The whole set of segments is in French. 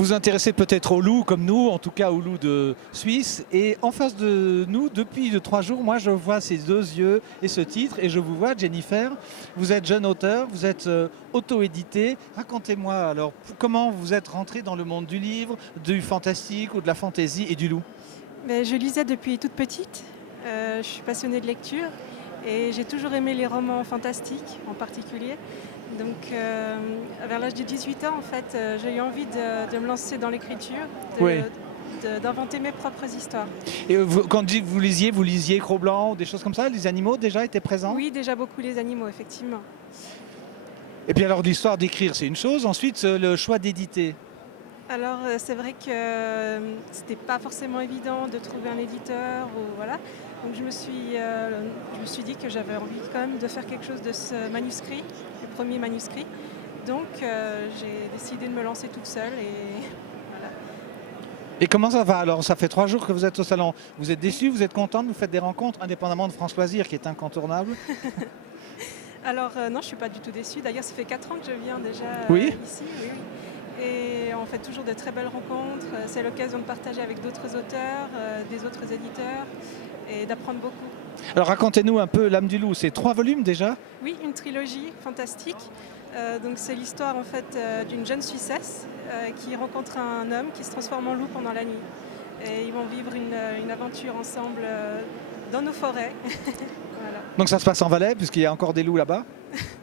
Vous vous intéressez peut-être aux loups comme nous, en tout cas aux loups de Suisse. Et en face de nous, depuis 3 jours, moi je vois ces deux yeux et ce titre. Et je vous vois, Jennifer, vous êtes jeune auteur, vous êtes auto-édité. Racontez-moi alors, comment vous êtes rentré dans le monde du livre, du fantastique ou de la fantaisie et du loup? Ben, je lisais depuis toute petite. Je suis passionnée de lecture et j'ai toujours aimé les romans fantastiques en particulier. Donc, vers l'âge de 18 ans, en fait, j'ai eu envie de me lancer dans l'écriture, Oui. d'inventer mes propres histoires. Et quand vous lisiez Cro-Blanc ou des choses comme ça, les animaux déjà étaient présents? Oui, déjà beaucoup les animaux, effectivement. Et puis alors l'histoire d'écrire, c'est une chose. Ensuite, le choix d'éditer. Alors, c'est vrai que c'était pas forcément évident de trouver un éditeur ou voilà. Donc je me suis dit que j'avais envie quand même de faire quelque chose de ce manuscrit, le premier manuscrit. Donc j'ai décidé de me lancer toute seule et voilà. Et comment ça va alors? Ça fait 3 jours que vous êtes au salon. Vous êtes déçu, vous êtes contente, vous faites des rencontres, indépendamment de France Loisirs qui est incontournable? Alors non, je suis pas du tout déçue. D'ailleurs, ça fait 4 ans que je viens déjà Oui. ici. Oui, oui. Et on fait toujours de très belles rencontres. C'est l'occasion de partager avec d'autres auteurs, des autres éditeurs et d'apprendre beaucoup. Alors racontez-nous un peu L'âme du loup, c'est 3 volumes déjà? Oui, une trilogie fantastique. Donc c'est l'histoire en fait d'une jeune Suissesse qui rencontre un homme qui se transforme en loup pendant la nuit. Et ils vont vivre une aventure ensemble dans nos forêts. Voilà. Donc ça se passe en Valais, puisqu'il y a encore des loups là-bas?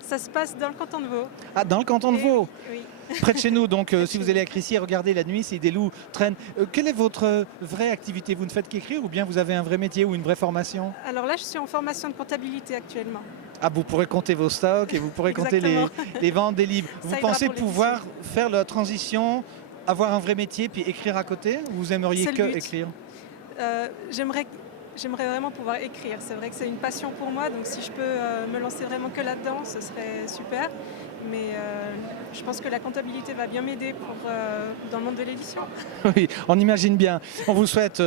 Ça se passe dans le canton de Vaud. Ah, dans le canton de Et Vaud, oui, près de chez nous. Donc près de si chez vous nous. allez à Crissier, regardez la nuit, si des loups traînent. Quelle est votre vraie activité? Vous ne faites qu'écrire ou bien vous avez un vrai métier ou une vraie formation? Alors là, je suis en formation de comptabilité actuellement. Ah, vous pourrez compter vos stocks et vous pourrez compter Exactement. les ventes des livres. Ça Vous aidera pensez pour pouvoir l'édition. faire la transition, avoir un vrai métier puis écrire à côté? Ou vous aimeriez C'est le que but. écrire? J'aimerais vraiment pouvoir écrire. C'est vrai que c'est une passion pour moi, donc si je peux me lancer vraiment que là-dedans, ce serait super. Mais je pense que la comptabilité va bien m'aider dans le monde de l'édition. Oui, on imagine bien. On vous souhaite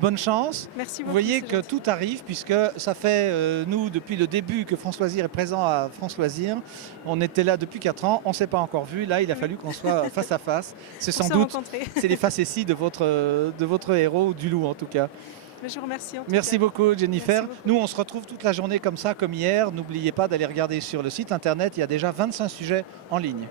bonne chance. Merci Vous beaucoup. voyez C'est que gentil. tout arrive puisque ça fait, nous, depuis le début que France Loisirs est présent à France Loisirs. On était là depuis 4 ans, on ne s'est pas encore vu. Là, il a Oui. fallu qu'on soit face à face. C'est Pour sans se doute, rencontrer. c'est les facéties de votre héros, ou du loup en tout cas. Mais je vous remercie en tout Merci cas. beaucoup Jennifer. Merci beaucoup. Nous, on se retrouve toute la journée comme ça, comme hier. N'oubliez pas d'aller regarder sur le site internet, il y a déjà 25 sujets en ligne.